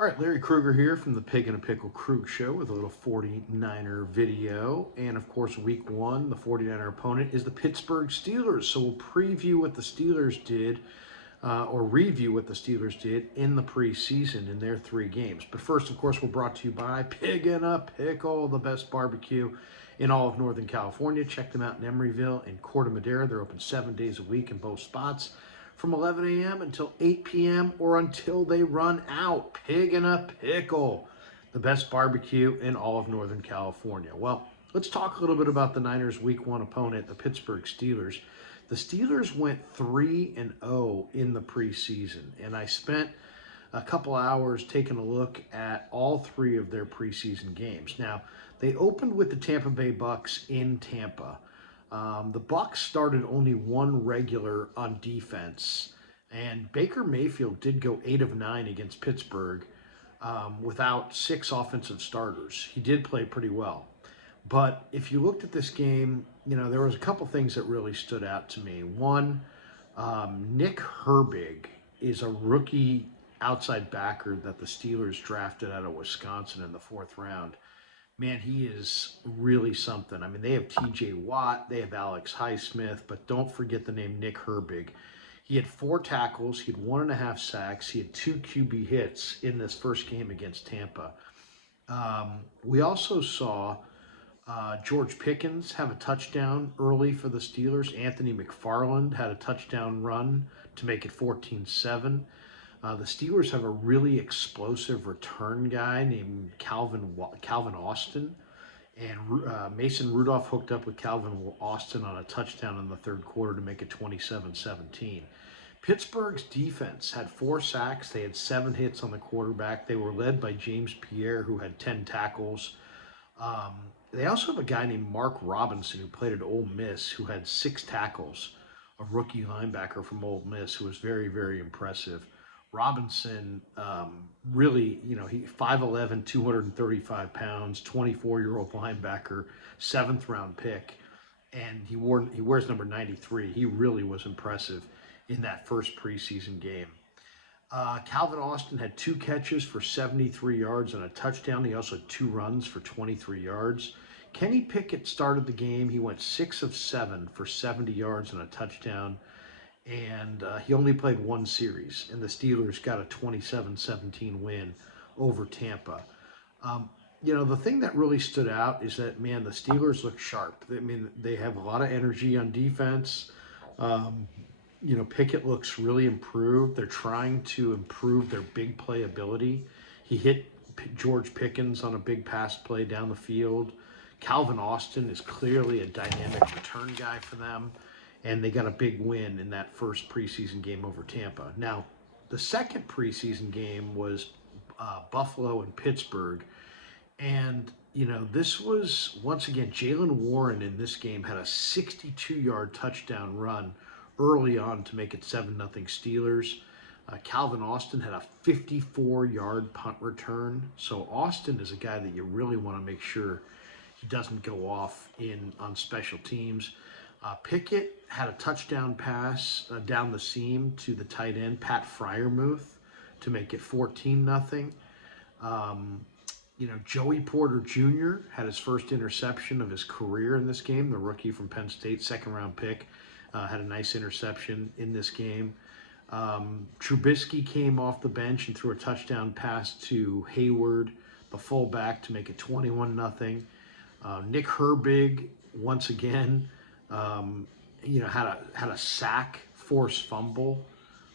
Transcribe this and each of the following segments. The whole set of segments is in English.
All right, Larry Krueger here from the Pig and a Pickle Krug Show with a little 49er video. And of course, week one, the 49er opponent is the Pittsburgh Steelers. So we'll preview what the Steelers did or review what the Steelers did in the preseason in their 3 games. But first, of course, we're brought to you by Pig and a Pickle, the best barbecue in all of Northern California. Check them out in Emeryville and Corte Madera. They're open 7 days a week in both spots, from 11 a.m. until 8 p.m. or until they run out. Pig and a Pickle, the best barbecue in all of Northern California. Well, let's talk a little bit about the Niners' Week 1 opponent, the Pittsburgh Steelers. The Steelers went 3-0 in the preseason, and I spent a couple hours taking a look at all 3 of their preseason games. Now, they opened with the Tampa Bay Bucks in Tampa. The Bucks started only 1 regular on defense, and Baker Mayfield did go 8 of 9 against Pittsburgh without 6 offensive starters. He did play pretty well. But if you looked at this game, there was a couple things that really stood out to me. One, Nick Herbig is a rookie outside backer that the Steelers drafted out of Wisconsin in the 4th round. Man, he is really something. I mean, they have TJ Watt, they have Alex Highsmith, but don't forget the name Nick Herbig. He had 4 tackles, he had 1.5 sacks, he had 2 QB hits in this first game against Tampa. We also saw George Pickens have a touchdown early for the Steelers. Anthony McFarland had a touchdown run to make it 14-7. The Steelers have a really explosive return guy named Calvin Austin, and Mason Rudolph hooked up with Calvin Austin on a touchdown in the 3rd quarter to make it 27-17. Pittsburgh's defense had 4 sacks. They had 7 hits on the quarterback. They were led by James Pierre, who had 10 tackles. They also have a guy named Mark Robinson, who played at Ole Miss, who had 6 tackles, a rookie linebacker from Ole Miss, who was very, very impressive. Robinson, really, he 5'11", 235 pounds, 24-year-old linebacker, 7th round pick, and he wears number 93. He really was impressive in that first preseason game. Calvin Austin had 2 catches for 73 yards and a touchdown. He also had 2 runs for 23 yards. Kenny Pickett started the game. He went 6 of 7 for 70 yards and a touchdown. And he only played 1 series, and the Steelers got a 27-17 win over Tampa. The thing that really stood out is that, man, the Steelers look sharp. I mean, they have a lot of energy on defense. Pickett looks really improved. They're trying to improve their big play ability. He hit George Pickens on a big pass play down the field. Calvin Austin is clearly a dynamic return guy for them, and they got a big win in that first preseason game over Tampa. Now, the second preseason game was Buffalo and Pittsburgh, and this was, once again, Jalen Warren in this game had a 62-yard touchdown run early on to make it 7-0 Steelers. Calvin Austin had a 54-yard punt return. So Austin is a guy that you really want to make sure he doesn't go off on special teams. Pickett had a touchdown pass down the seam to the tight end, Pat Freiermuth, to make it 14-0. Joey Porter Jr. had his first interception of his career in this game. The rookie from Penn State, 2nd-round pick, had a nice interception in this game. Trubisky came off the bench and threw a touchdown pass to Hayward, the fullback, to make it 21-0. Nick Herbig, once again, had a sack, forced fumble.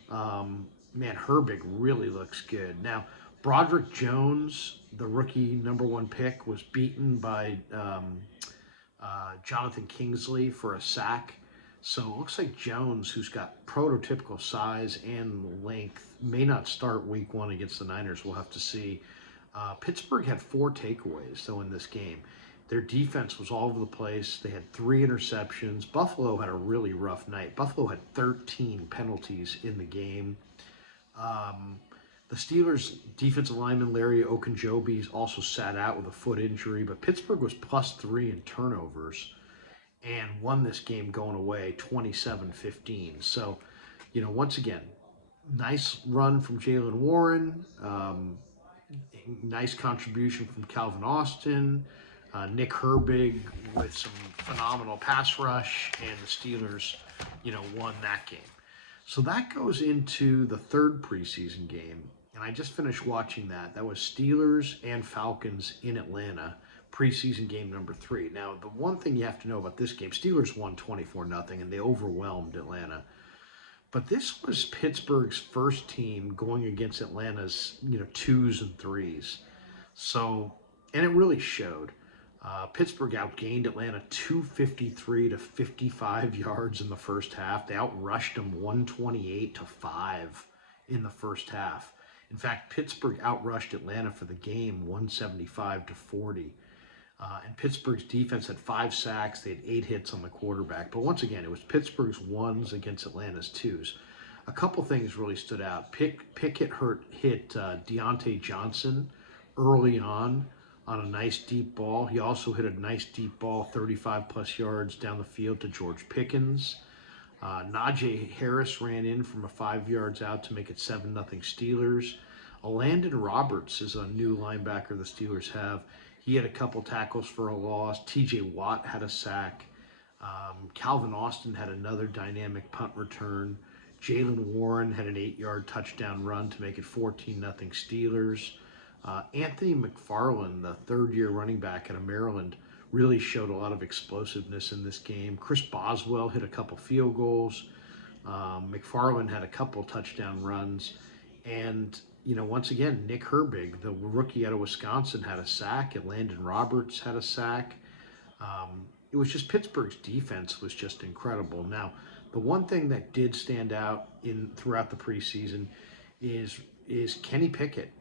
Man, Herbig really looks good. Now, Broderick Jones, the rookie number 1 pick, was beaten by Jonathan Kingsley for a sack. So it looks like Jones, who's got prototypical size and length, may not start week 1 against the Niners. We'll have to see. Pittsburgh had 4 takeaways, though, in this game. Their defense was all over the place. They had 3 interceptions. Buffalo had a really rough night. Buffalo had 13 penalties in the game. The Steelers' defensive lineman Larry Okunjobi also sat out with a foot injury, but Pittsburgh was +3 in turnovers and won this game going away 27-15. So, once again, nice run from Jalen Warren. Nice contribution from Calvin Austin, Nick Herbig with some phenomenal pass rush, and the Steelers, won that game. So that goes into the third preseason game, and I just finished watching that. That was Steelers and Falcons in Atlanta, preseason game number 3. Now, the one thing you have to know about this game, Steelers won 24-0, and they overwhelmed Atlanta. But this was Pittsburgh's first team going against Atlanta's, 2s and 3s. So, and it really showed. Pittsburgh outgained Atlanta 253 to 55 yards in the first half. They outrushed them 128 to 5 in the first half. In fact, Pittsburgh outrushed Atlanta for the game 175 to 40. And Pittsburgh's defense had 5 sacks. They had 8 hits on the quarterback. But once again, it was Pittsburgh's 1s against Atlanta's 2s. A couple things really stood out. Pickett hit Deontay Johnson early on a nice deep ball. He also hit a nice deep ball, 35-plus yards down the field to George Pickens. Najee Harris ran in from 5 yards out to make it 7-0 Steelers. Landon Roberts is a new linebacker the Steelers have. He had a couple tackles for a loss. T.J. Watt had a sack. Calvin Austin had another dynamic punt return. Jalen Warren had an 8-yard touchdown run to make it 14-0 Steelers. Anthony McFarland, the third-year running back out of Maryland, really showed a lot of explosiveness in this game. Chris Boswell hit a couple field goals. McFarland had a couple touchdown runs. And, once again, Nick Herbig, the rookie out of Wisconsin, had a sack, and Landon Roberts had a sack. It was just Pittsburgh's defense was just incredible. Now, the one thing that did stand out throughout the preseason is Kenny Pickett.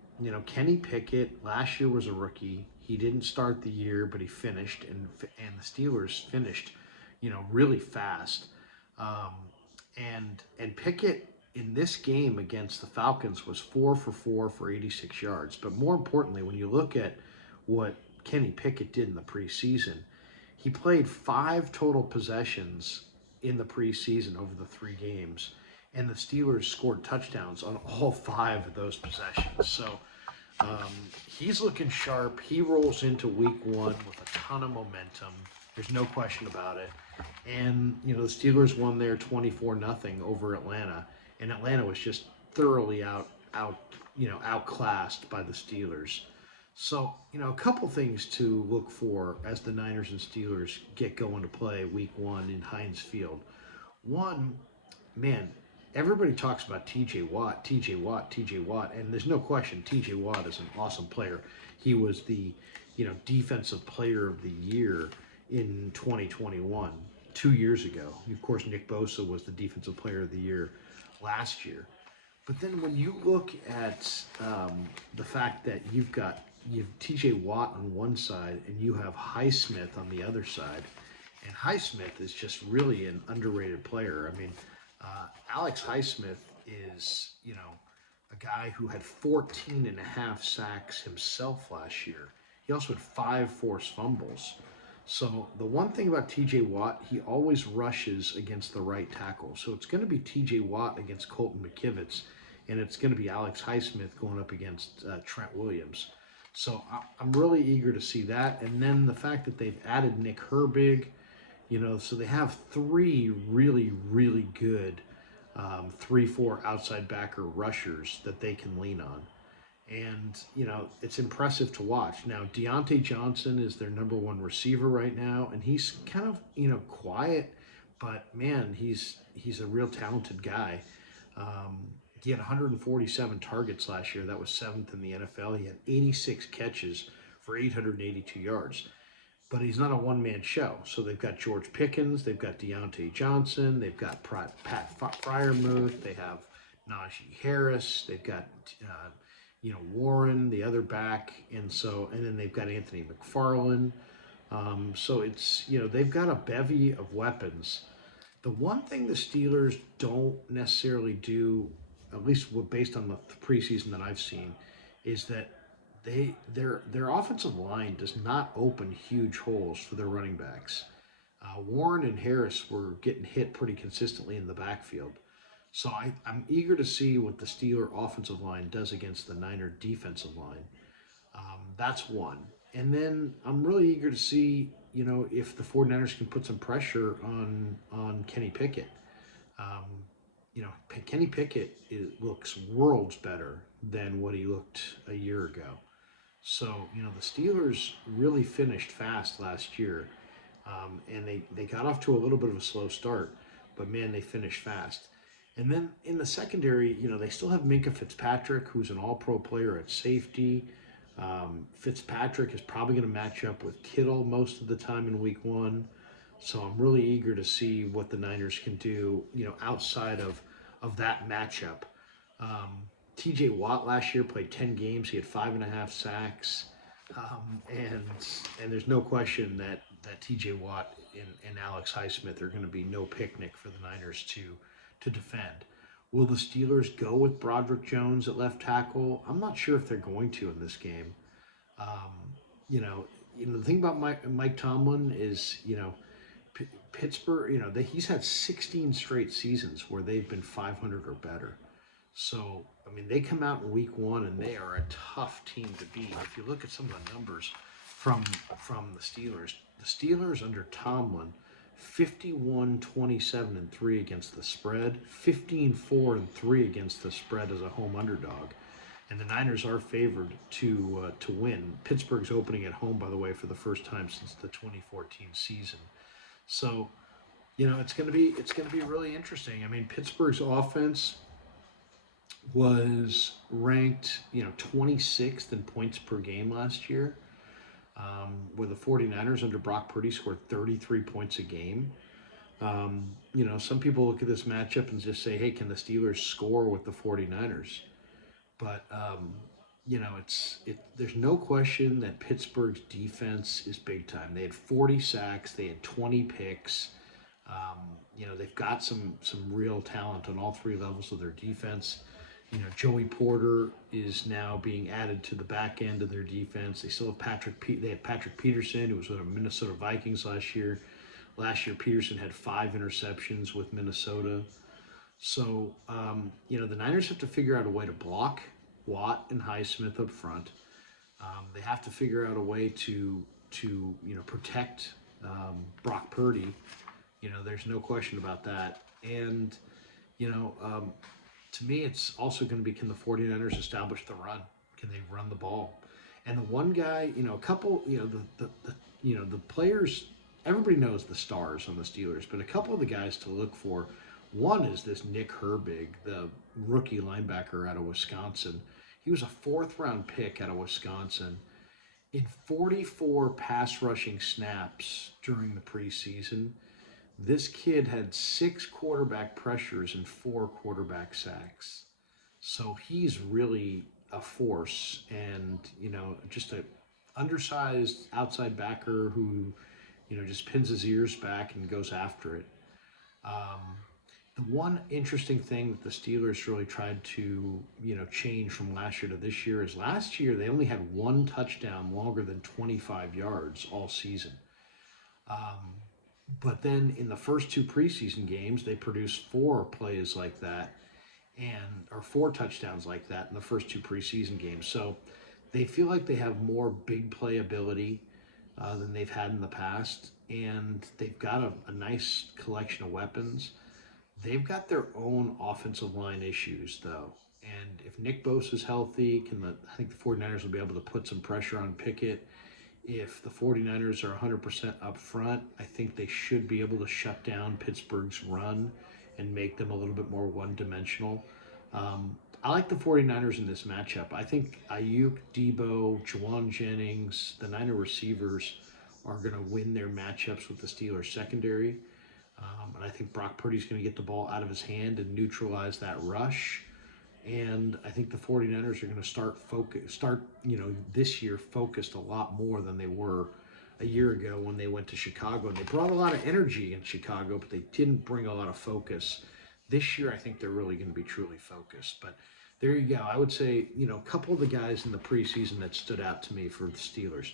Kenny Pickett last year was a rookie. He didn't start the year, but he finished, and the Steelers finished, really fast. And Pickett in this game against the Falcons was 4 for 4 for 86 yards. But more importantly, when you look at what Kenny Pickett did in the preseason, he played 5 total possessions in the preseason over the 3 games, and the Steelers scored touchdowns on all 5 of those possessions. So he's looking sharp. He rolls into week 1 with a ton of momentum. There's no question about it. And, the Steelers won their 24-0 over Atlanta, and Atlanta was just thoroughly outclassed by the Steelers. So, a couple things to look for as the Niners and Steelers get going to play week 1 in Heinz Field. One, man, everybody talks about T.J. Watt, and there's no question T.J. Watt is an awesome player. He was the, defensive player of the year in 2021, 2 years ago. Of course, Nick Bosa was the defensive player of the year last year. But then when you look at the fact that you have T.J. Watt on one side and you have Highsmith on the other side, and Highsmith is just really an underrated player. I mean, Alex Highsmith is, a guy who had 14 and a half sacks himself last year. He also had 5 forced fumbles. So the one thing about T.J. Watt, he always rushes against the right tackle. So it's going to be T.J. Watt against Colton McKivitz, and it's going to be Alex Highsmith going up against Trent Williams. So I'm really eager to see that. And then the fact that they've added Nick Herbig, so they have 3 really, really good 3-4 outside backer rushers that they can lean on. And, it's impressive to watch. Now, Deontay Johnson is their number 1 receiver right now, and he's kind of, quiet, but, man, he's a real talented guy. He had 147 targets last year. That was 7th in the NFL. He had 86 catches for 882 yards. But he's not a one-man show. So they've got George Pickens, they've got Deontay Johnson, they've got Pat Freiermuth, they have Najee Harris, they've got Warren, the other back, and then they've got Anthony McFarland. So it's they've got a bevy of weapons. The one thing the Steelers don't necessarily do, at least based on the preseason that I've seen, is that their offensive line does not open huge holes for their running backs. Warren and Harris were getting hit pretty consistently in the backfield. So I'm eager to see what the Steeler offensive line does against the Niner defensive line. That's one. And then I'm really eager to see, if the 49ers can put some pressure on Kenny Pickett. Um, Kenny Pickett looks worlds better than what he looked a year ago. So, the Steelers really finished fast last year, and they got off to a little bit of a slow start, but man, they finished fast. And then in the secondary, they still have Minka Fitzpatrick, who's an all-pro player at safety. Fitzpatrick is probably going to match up with Kittle most of the time in week one. So I'm really eager to see what the Niners can do, outside of that matchup. Um, TJ Watt last year played 10 games. He had 5.5 sacks. And there's no question that TJ Watt and Alex Highsmith are going to be no picnic for the Niners to defend. Will the Steelers go with Broderick Jones at left tackle? I'm not sure if they're going to in this game. Um, the thing about Mike Tomlin is, Pittsburgh, he's had 16 straight seasons where they've been 500 or better. So, I mean, they come out in week one and they are a tough team to beat. If you look at some of the numbers from the Steelers under Tomlin, 51-27-3 against the spread, 15-4-3 against the spread as a home underdog. And the Niners are favored to win. Pittsburgh's opening at home, by the way, for the first time since the 2014 season. So, it's going to be really interesting. I mean, Pittsburgh's offense was ranked, 26th in points per game last year, where the 49ers under Brock Purdy scored 33 points a game. Some people look at this matchup and just say, hey, can the Steelers score with the 49ers? But, there's no question that Pittsburgh's defense is big time. They had 40 sacks. They had 20 picks. They've got some real talent on all three levels of their defense. Joey Porter is now being added to the back end of their defense. They still have Patrick Peterson, who was with the Minnesota Vikings last year. Last year, Peterson had 5 interceptions with Minnesota. So, the Niners have to figure out a way to block Watt and Highsmith up front. They have to figure out a way to protect Brock Purdy. There's no question about that. And, to me, it's also going to be, can the 49ers establish the run? Can they run the ball? And the one guy, a couple, the players, everybody knows the stars on the Steelers, but a couple of the guys to look for. One is this Nick Herbig, the rookie linebacker out of Wisconsin. He was a 4th-round pick out of Wisconsin. In 44 pass rushing snaps during the preseason, this kid had 6 quarterback pressures and 4 quarterback sacks. So he's really a force, and, just a undersized outside backer who, just pins his ears back and goes after it. The one interesting thing that the Steelers really tried to, change from last year to this year is last year they only had 1 touchdown longer than 25 yards all season. But then in the first 2 preseason games, they produced 4 plays like that, or 4 touchdowns like that in the first 2 preseason games. So they feel like they have more big play ability than they've had in the past, and they've got a nice collection of weapons. They've got their own offensive line issues, though. And if Nick Bosa is healthy, I think the 49ers will be able to put some pressure on Pickett. If the 49ers are 100% up front, I think they should be able to shut down Pittsburgh's run and make them a little bit more one-dimensional. I like the 49ers in this matchup. I think Ayuk, Debo, Juwan Jennings, the Niner receivers are going to win their matchups with the Steelers secondary. And I think Brock Purdy's going to get the ball out of his hand and neutralize that rush. And I think the 49ers are going to start this year focused a lot more than they were a year ago when they went to Chicago. And they brought a lot of energy in Chicago, but they didn't bring a lot of focus. This year, I think they're really going to be truly focused. But there you go. I would say, a couple of the guys in the preseason that stood out to me for the Steelers.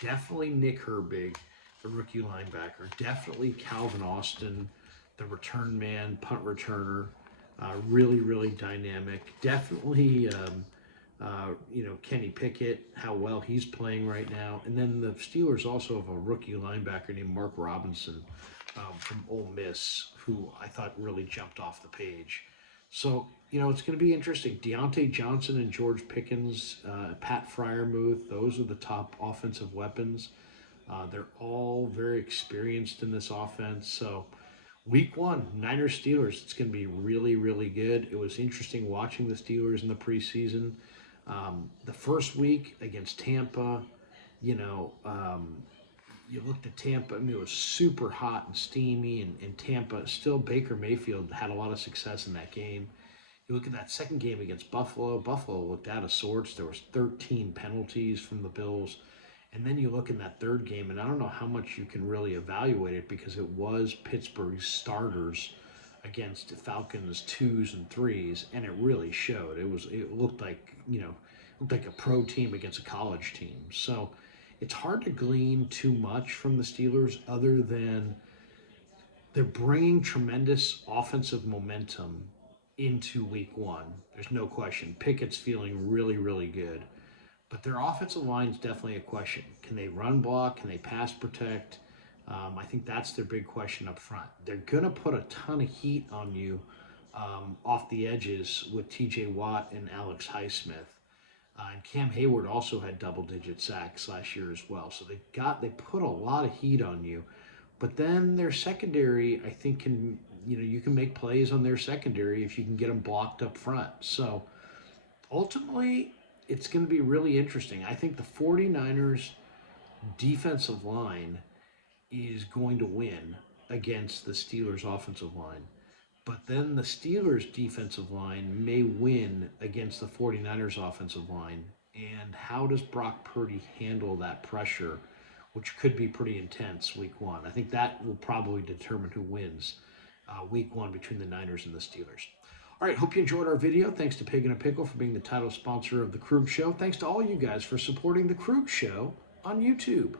Definitely Nick Herbig, the rookie linebacker. Definitely Calvin Austin, the return man, punt returner. Really, really dynamic. Definitely Kenny Pickett, how well he's playing right now. And then the Steelers also have a rookie linebacker named Mark Robinson from Ole Miss, who I thought really jumped off the page. So, it's going to be interesting. Deontay Johnson and George Pickens, Pat Fryermuth, those are the top offensive weapons. They're all very experienced in this offense. So, week one, Niners Steelers, it's going to be really, really good. It was interesting watching the Steelers in the preseason. The first week against Tampa, you know, um, you looked at Tampa, I mean, it was super hot and steamy, and Tampa, still Baker Mayfield had a lot of success in that game. You look at that second game against Buffalo, Buffalo looked out of sorts. There was 13 penalties from the Bills. And then you look in that third game, and I don't know how much you can really evaluate it because it was Pittsburgh's starters against the Falcons twos and threes, and it really showed. It looked like looked like a pro team against a college team. So it's hard to glean too much from the Steelers other than they're bringing tremendous offensive momentum into week one. There's no question. Pickett's feeling really, really good. But their offensive line is definitely a question. Can they run block? Can they pass protect? I think that's their big question up front. They're going to put a ton of heat on you off the edges with TJ Watt and Alex Highsmith. And Cam Hayward also had double-digit sacks last year as well. So they put a lot of heat on you. But then their secondary, I think, you can make plays on their secondary if you can get them blocked up front. So ultimately, it's going to be really interesting. I think the 49ers defensive line is going to win against the Steelers offensive line. But then the Steelers defensive line may win against the 49ers offensive line. And how does Brock Purdy handle that pressure, which could be pretty intense week one? I think that will probably determine who wins week one between the Niners and the Steelers. All right, hope you enjoyed our video. Thanks to Pig and a Pickle for being the title sponsor of The Krueger Show. Thanks to all you guys for supporting The Krueger Show on YouTube.